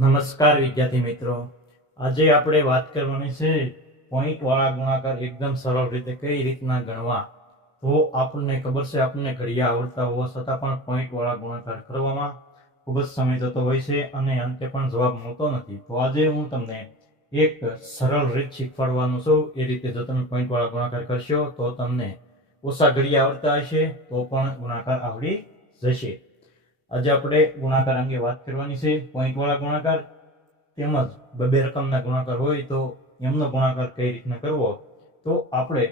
નમસ્કાર વિદ્યાર્થી મિત્રો, આજે આપણે વાત કરવાની છે પોઈન્ટ વાળા ગુણાકાર એકદમ સરળ રીતે કઈ રીતના ગણવા. તો આપણને ખબર છે, આપણને ઘડિયા આવડતા હોવા છતાં પણ પોઈન્ટ વાળા ગુણાકાર કરવામાં ખૂબ જ સમય જતો હોય છે અને અંતે પણ જવાબ મળતો નથી. તો આજે હું તમને એક સરળ રીત શીખવાડવાનું છું. એ રીતે જો તમે પોઈન્ટ વાળા ગુણાકાર કરશો તો તમને ઓછા ઘડિયા આવડતા હશે તો પણ ગુણાકાર આવડી જશે. આજે આપણે ગુણાકાર અંગે વાત કરવાની છે. પોઈન્ટ વાળા ગુણાકાર તેમજ બે રકમના ગુણાકાર હોય તો એમનો ગુણાકાર કઈ રીતના કરવો, તો આપણે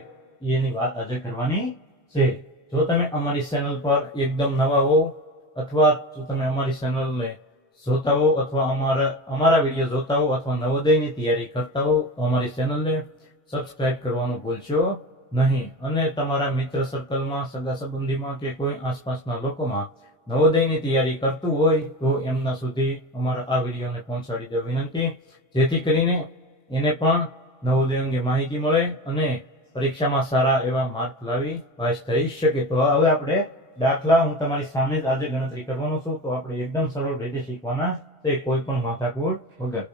એની વાત આજે કરવાની છે. જો તમે અમારી ચેનલ પર એકદમ નવા હો અથવા જો તમે અમારી ચેનલને જોતા હો અથવા અમારા વિડીયો જોતા હો અથવા નવોદયની તૈયારી કરતા હો તો અમારી ચેનલને સબસ્ક્રાઇબ કરવાનું ભૂલશો નહીં. અને તમારા મિત્ર સર્કલમાં, સગા સંબંધીમાં કે કોઈ આસપાસના લોકોમાં નવોદયની તૈયારી કરતું હોય તો એમના સુધી અમારા આ વિડીયોને પહોંચાડી દો વિનંતી, જેથી કરીને એને પણ નવોદય અંગે માહિતી મળે અને પરીક્ષામાં સારા એવા માર્ક લાવી પાસ થઈ શકે. તો હવે આપણે દાખલા હું તમારી સામે જ આજે ગણતરી કરવાનો છું. તો આપણે એકદમ સરળ રીતે શીખવાના છે, કોઈ પણ માથાકૂટ વગર.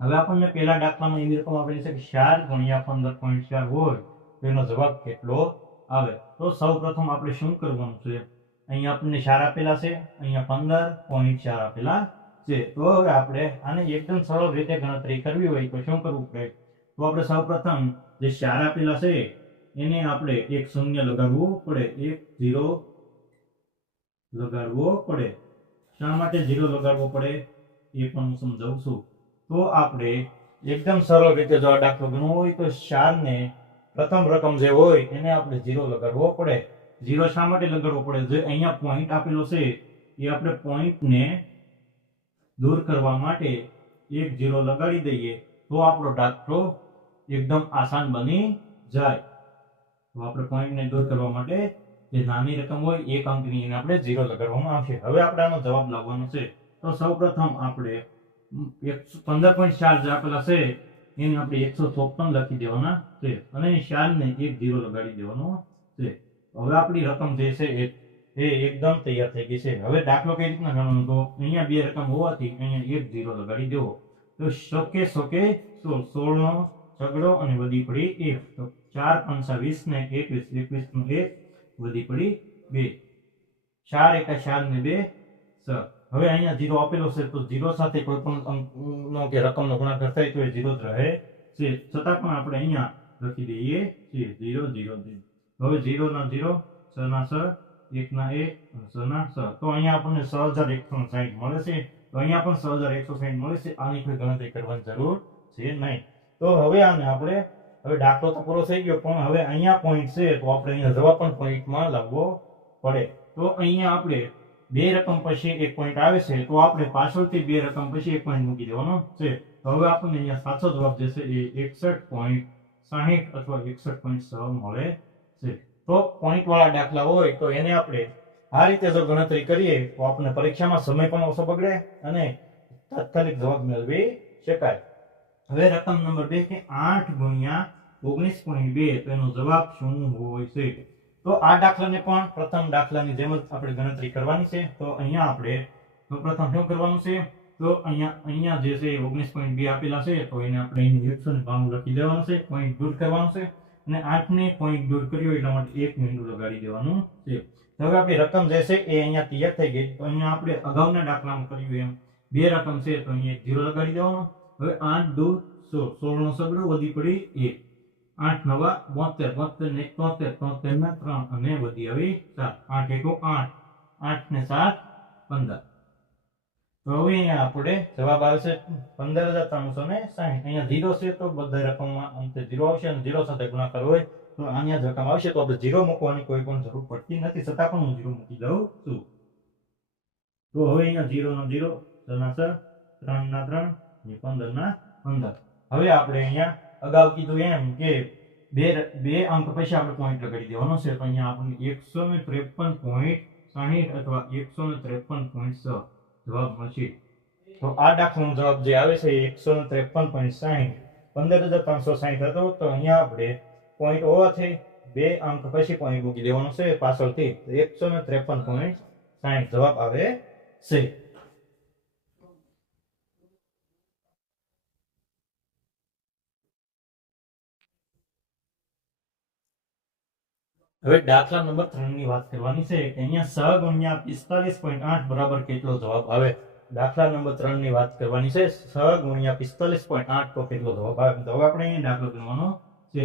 હવે આપણને પહેલા દાખલામાં એવી રકમ આપેલી છે કે 4 ગુણ્યા 15.4 હોય તો એનો જવાબ કેટલો આવે. તો સૌપ્રથમ આપણે શું કરવાનું છે, અહીંયા આપણને 4 આપેલા છે, અહીંયા 15.4 આપેલા છે. તો હવે આપણે આને એકદમ સરળ રીતે ગણતરી કરવી હોય તો શું કરવું પડે, તો આપણે સૌપ્રથમ જે 4 આપેલા છે એને આપણે એક શૂન્ય લગાડવું પડે, એક 0 લગાડવો પડે. શા માટે 0 લગાડવો પડે એ પણ હું સમજાવું છું. તો આપણે એકદમ સરળ રીતે જો આ દાખલો ગણવો હોય તો 4 ને પ્રથમ રકમ જે હોય એને આપણે 0 લગાડવો પડે. 0 શા માટે લગાડવો પડે, જે અહીંયા પોઈન્ટ આપેલો છે એ આપણે પોઈન્ટને દૂર કરવા માટે એક 0 લગાડી દઈએ તો આપણો દાખલો એકદમ આસાન બની જાય. તો આપણે પોઈન્ટને દૂર કરવા માટે જે નાની રકમ હોય એક અંકની એને આપણે 0 લગાડવામાં આવશે. હવે આપણે આનો જવાબ લાવવાનો છે. તો સૌપ્રથમ આપણે 15.4 જે આપેલા છે એને આપણે 154 લખી દેવાના છે અને 4 ને એક 0 લગાડી દેવાનો છે. હવે આપણી રકમ જે છે એ એકદમ તૈયાર થઈ ગઈ છે. હવે દાખલો કઈ રીતના ગણવાનો, તો અહીંયા બે રકમ હોવાથી અહીંયા એક 0 લગાડી દેવો. તો સોકે 16 નો છગડો અને વધી પડી 1. તો 4 5 20 ને 21, 21 નો 1 વધી પડી 2. 4 એકા 4 ને 2 6. હવે અહીંયા 0 આપેલો છે તો 0 સાથે કોઈ પણ અંકનો કે રકમનો ગુણાકાર થાય તો એ 0 જ રહે છે. છતાં પણ આપણે અહીંયા લખી દઈએ છીએ 0 0 0. હવે 0 ના 0, 6 ના 6, 1 ના 1 અને 6 ના 6. તો અહીંયા આપણને 6160 મળે છે. તો અહીંયા પણ 6160 મળે છે. આની કોઈ ગણતરી કરવાની જરૂર છે નહીં. તો હવે આને આપણે દાખલો તો પૂરો થઈ ગયો, પણ હવે અહીંયા પોઈન્ટ છે તો આપણે અહીંયા જવાબ પણ પોઈન્ટમાં લાવવો પડે. તો અહીંયા આપણે બે રકમ પછી એક પોઈન્ટ આવે છે તો આપણે પાછળથી બે રકમ પછી એક પોઈન્ટ મૂકી દેવાનો છે. તો હવે આપણને અહીંયા સાચો જવાબ જે છે એ 61.60 અથવા 61.6 મળે છે. તો પોઈન્ટ વાળા દાખલા હોય તો એને આપણે આ રીતે જો ગણતરી કરીએ તો આપણને પરીક્ષામાં સમય પણ ઓછો બગડે અને તાત્કાલિક જવાબ મેળવી શકાય. હવે રકમ નંબર 2 કે 8 ગુણ્યા 19.2 તો એનો જવાબ શું હોય છે. તો આ દાખલાને પણ પ્રથમ દાખલાની જેમ જ આપણે ગણતરી કરવાની છે. તો અહીંયા આપણે પ્રથમ શું કરવાનું છે, તો અહીંયા જે છે 19.2 આપેલા છે તો એને આપણે 192 લખી દેવાનું છે, પોઈન્ટ દૂર કરવાનું છે અને 8 ને પોઈન્ટ દૂર કર્યો એટલા માટે 1 મીંડું લગાડી દેવાનું છે. હવે આપણી રકમ જે છે એ અહીંયા તૈયાર થઈ ગઈ. તો અહીંયા આપણે અગાઉના દાખલામાં કર્યું એમ બે રકમ છે તો અહીંયા 0 લગાડી દેવાનો. હવે 8 2 16 નો સગડો વધી પડી 1. 8 9 72, 72 ને 73, 73 ના 3 અને વધી આવી 7. 8 1 8, 8 ને 7 15. તો હવે અહીંયા આપણે જવાબ આવશે 15360. અહીંયા 0 છે તો બધા રકમમાં અંતે 0 આવશે અને 0 સાથે ગુણાકાર હોય તો અહીંયા જ રકમ આવશે. તો આપણે 0 મૂકવાની કોઈ પણ જરૂર પડતી નથી, છતાં પણ હું 0 મૂકી દઉં છું. તો હવે અહીંયા 0 ના 0, 6 ના 6, 3 ના 3 અને 15 ના 15. હવે આપણે અહીંયા અગાઉ કીધું એમ કે બે અંક પછી આપણે પોઈન્ટ લગાડી દેવાનો છે. તો અહીંયા આપણને 153.60 અથવા 153.6 જવાબ મળશે. તો આ દાખલાનો જવાબ જે આવે છે 153.60, 15360 હતો. તો અહીંયા આપણે પોઈન્ટ હોવાથી બે અંક પછી પોઈન્ટ મૂકી દેવાનો છે પાછળથી, 153.60 જવાબ આવે છે. હવે દાખલા નંબર 3 ની વાત કરવાની છે કે અહીંયા 6 ગુણ્યા 45.8 બરાબર કેટલો જવાબ આવે. દાખલા નંબર 3 ની વાત કરવાની છે 6 ગુણ્યા 45.8 તો કેટલો જવાબ આવે. તો હવે આપણે અહીંયા દાખલો ગણવાનો છે.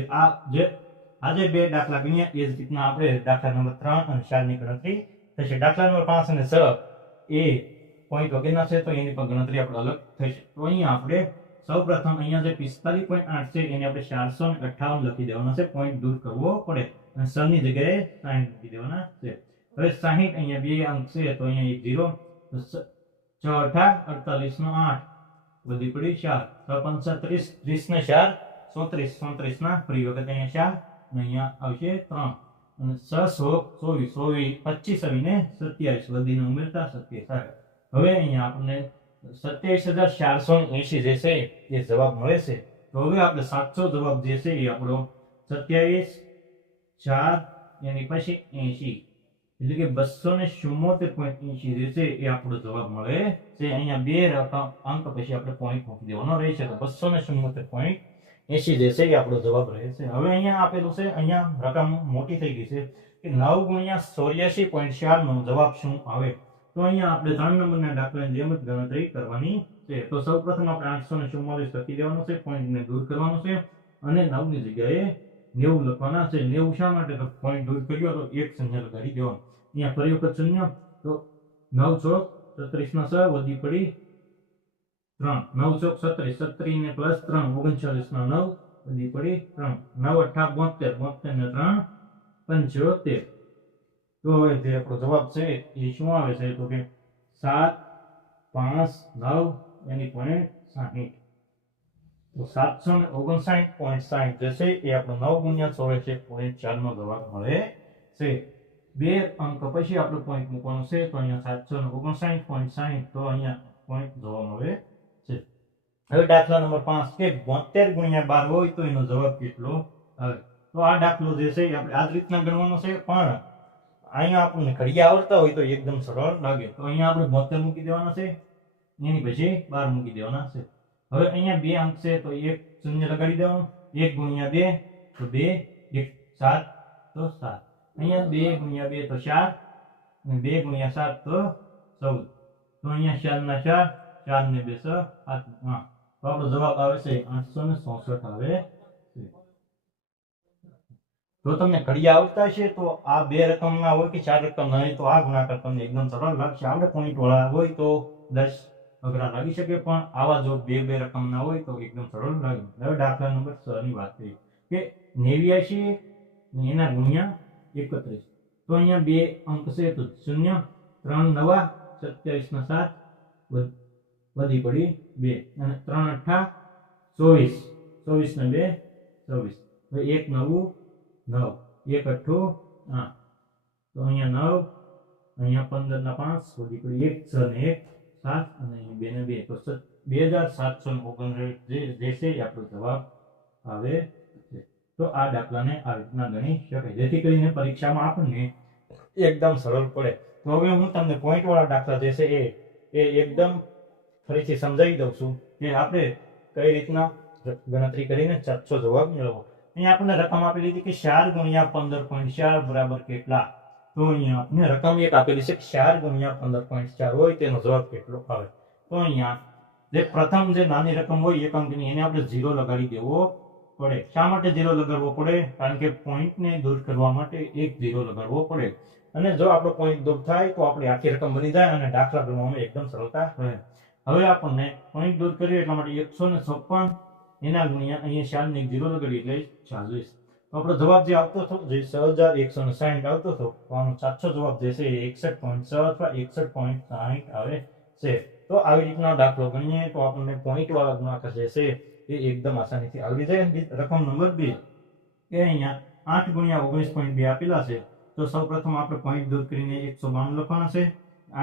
આ જે બે દાખલા ગણ્યા એ જ રીતના આપણે દાખલા નંબર 3 અને 4 ની ગણતરી થશે. દાખલા નંબર 5 અને 6 એ પોઈન્ટ વગેરેના છે તો એની પણ ગણતરી આપણે અલગ થશે. તો અહીંયા આપણે સૌપ્રથમ અહીંયા જે 45.8 છે એને આપણે 458 લખી દેવાનો છે. પોઈન્ટ દૂર કરવો પડે અને 6 ની જગ્યાએ 60 મૂકી દેવાના છે. હવે 60 અહીંયા બે અંક છે તો અહીંયા એક 0 તો 6 8 48 નો 8 વધી પડી 4 6 5 30 30 ને 4 34 34 ના ફરી વખત અહીંયા 4 અને અહીંયા આવશે 3 અને 6 24 25 ને 27 વધીને ઉમેરતા 27. હવે અહીંયા આપણને 27,480 જે છે એ જવાબ મળે છે. તો હવે આપણે સાચો જવાબ જે છે એ આપણો 27 4 એની પછી 80 એટલે કે 274.80 જે છે એ આપણો જવાબ મળે છે. અહીંયા બે અંક પછી આપણે પોઈન્ટ મૂકી દેવાનો રહેશે તો 274.80 જે છે એ આપણો જવાબ રહે છે. હવે અહીંયા આપેલું છે, અહીંયા રકમ મોટી થઈ ગઈ છે કે 9 ગુણ્યા 84.4 નો જવાબ શું આવે. તો અહીંયા આપણે 3 નંબરના દાખલાની જેમ જ ગણતરી કરવાની છે. તો સૌપ્રથમ આપણે 844 લખી દેવાનું છે, પોઈન્ટને દૂર કરવાનું છે અને 9 ની જગ્યાએ 90 લખવાના છે. 90 શા માટે? તો પોઈન્ટ દૂર કર્યો તો એક શૂન્ય લગાડી દેવાનું. અહીંયા ફરી વખત શૂન્ય તો 9 ચોક 36 ના 6 વધી પડી 3 9 ચોક 36 36 ને પ્લસ 3 39 ના 9 વધી પડી 3 9 8 72 72 ને 3 75. તો હવે જે આપણો જવાબ છે એ શું આવે છે તો કે 7 5 9 એની પોઈન્ટ 60. તો 759.60 જે છે એ આપણો 9 ગુણ્યા 84.4 નો જવાબ મળે છે. બે અંક પછી આપણે પોઈન્ટ મૂકવાનો છે તો અહીંયા 759.60 તો અહીંયા પોઈન્ટ જોવા મળે છે. હવે દાખલા નંબર 5 કે 72 ગુણ્યા 12 હોય તો એનો જવાબ કેટલો આવે. તો આ દાખલો જે છે આપણે આ જ રીતના ગણવાનો છે, પણ અહીંયા આપણને ઘડિયા આવડતા હોય તો એકદમ સરળ લાગે. તો અહીંયા આપણે 72 મૂકી દેવાના છે, એની પછી 12 મૂકી દેવાના છે. હવે અહીંયા બે અંક છે તો એક શૂન્ય લગાડી દેવાનું. 1 ગુણ્યા 2 તો 2 1 7 તો 7. અહીંયા 2 ગુણ્યા 2 તો 4 અને 2 ગુણ્યા 7 તો 14. તો અહીંયા 4 ના 4 4 ને 2 6 8 8. તો આપણો જવાબ આવે છે 864 આવે છે. જો તમને ઘડિયા આવડતા હશે તો આ બે રકમના હોય કે ચાર રકમના હોય તો આ ગુણાકાર તમને એકદમ સરળ લાગશે. આપણે પોઈન્ટ વાળા હોય તો 10 અઘરા લાગી શકે, પણ આવા જો બે રકમના હોય તો એકદમ સરળ લાગે. હવે દાખલા નંબર 6 ની વાત કરીએ કે 89 એના ગુણ્યા 31. તો અહીંયા બે અંક છે તો 0 3 9 27 ના 7 વધી પડી 2 અને 3 8 24 ને 2 24. હવે 1 9 9 1 8 8. તો અહીંયા 9 અહીંયા 15 ના 5 વધી પડી 1 6 ને 1 7 અને 2 ને 2 તો 2759 જે છે એ આપણો જવાબ આવે છે. તો આ દાખલાને આ રીતના ગણી શકાય જેથી કરીને પરીક્ષામાં આપણને એકદમ સરળ પડે. તો હવે હું તમને પોઈન્ટ વાળા દાખલા જે છે એ એકદમ ફરીથી સમજાવી દઉં છું કે આપણે કઈ રીતના ગણતરી કરીને સાચો જવાબ મેળવવો. અહીંયા આપણને રકમ આપેલી હતી કે 4 ગુણ્યા 15.4 બરાબર કેટલા. તો અહીંયા આપણે રકમ એક આપેલી છે કે 4 ગુણ્યા 15.4 હોય તેનો જવાબ કેટલો આવે. તો અહીંયા જે પ્રથમ જે નાની રકમ હોય એક અંકની એને આપણે 0 લગાડી દેવો પડે. શા માટે 0 લગાડવો પડે? કારણ કે પોઈન્ટને દૂર કરવા માટે એક 0 લગાડવો પડે અને જો આપણો પોઈન્ટ દૂર થાય તો આપણી આખી રકમ બની જાય અને દાખલા ગણવામાં એકદમ સરળતા રહે. હવે આપણને પોઈન્ટ દૂર કરીએ એટલા માટે 156 એના ગુણ્યા અહીંયા 4 ને 0 લગાડી એટલે 40. તો આપણો જવાબ જે આવતો હતો જે 6160 આવતો હતો તો આનો સાચો જવાબ જે છે એ 61.6 અથવા 61.60 આવે છે. તો આવી રીતના દાખલો ગણીએ તો આપણને પોઈન્ટ વાળા ગુણાકાર જે છે એ એકદમ આસાનીથી આવડી જાય. રકમ નંબર 2 એ અહીંયા 8 ગુણ્યા 19.2 આપેલા છે. તો સૌપ્રથમ આપણે પોઈન્ટ દૂર કરીને 192 લખવાના છે,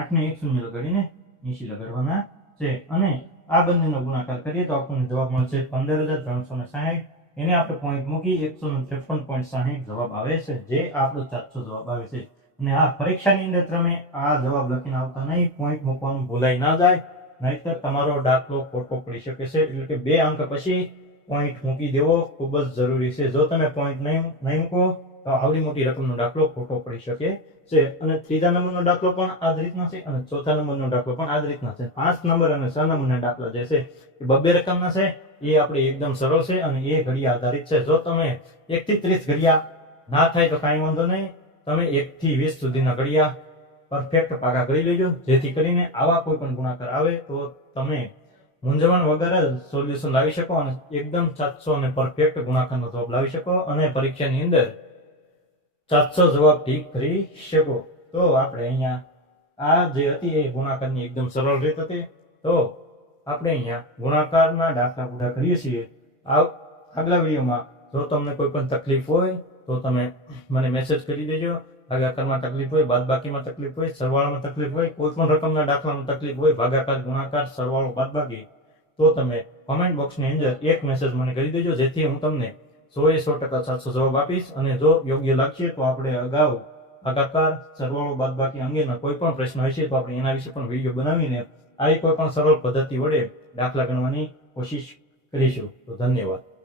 8 ને 1 શૂન્ય લગાડીને 80 લગાડવાના છે અને આ બંનેનો ગુણાકાર કરીએ તો આપણને જવાબ મળશે 15360. એને આપણે પોઈન્ટ મૂકી 153.60 જવાબ આવે છે જે આપણો સાચો જવાબ આવે છે. અને આ પરીક્ષાની અંદર તમે આ જવાબ લખીને આવતા નહીં, પોઈન્ટ મૂકવાનું ભૂલાઈ ના જાય, નહીતર તમારો દાખલો ખોટો પડી શકે છે. એટલે કે બે અંક પછી પોઈન્ટ મૂકી દેવો ખૂબ જ જરૂરી છે. જો તમે પોઈન્ટ નહીં મૂકો તો આવડી મોટી રકમનો દાખલો ખોટો પડી શકે છે. અને ત્રીજા નંબરનો દાખલો પણ આ જ રીતના છે અને ચોથા નંબરનો દાખલો પણ આ જ રીતના છે. 5 નંબર અને 6 નંબરના દાખલા જે છે એ બબ્બે રકમના છે. એ આપણે એકદમ સરળ છે અને એ ઘડિયા આધારિત છે. જો તમે 1 થી 30 ઘડિયા ના થાય તો કાંઈ વાંધો નહીં, તમે 1 થી 20 સુધીના ઘડિયા પરફેક્ટ પાકા કરી લેજો, જેથી કરીને આવા કોઈ પણ ગુણાકાર આવે તો તમે મૂંઝવણ વગર જ સોલ્યુશન લાવી શકો અને એકદમ સાચો અને પરફેક્ટ ગુણાકારનો જવાબ લાવી શકો અને પરીક્ષાની અંદર સાચો જવાબ ઠીક કરી શકો. તો આપણે અહીંયા આ જે હતી એ ગુણાકારની એકદમ સરળ રીત હતી. તો આપણે અહીંયા ગુણાકારના દાખલા પૂરા કરીએ છીએ. આગલા વિડીયોમાં જો તમને કોઈ પણ તકલીફ હોય તો તમે મને મેસેજ કરી દેજો. ભાગાકારમાં તકલીફ હોય, બાદબાકીમાં તકલીફ હોય, સરવાળામાં તકલીફ હોય, કોઈ પણ રકમના દાખલામાં તકલીફ હોય, ભાગાકાર, ગુણાકાર, સરવાળો, બાદબાકી, તો તમે કોમેન્ટ બોક્સની અંદર એક મેસેજ મને કરી દેજો, જેથી હું તમને 100% સાચો જવાબ આપીશ. અને જો યોગ્ય લાગશે તો આપણે અગાઉ ભાગાકાર, સરવાળો, બાદબાકી અંગેના કોઈ પણ પ્રશ્ન હશે તો આપણે એના વિશે પણ વિડીયો બનાવીને આવી કોઈ પણ સરળ પદ્ધતિ વડે દાખલા ગણવાની કોશિશ કરીશું. તો ધન્યવાદ.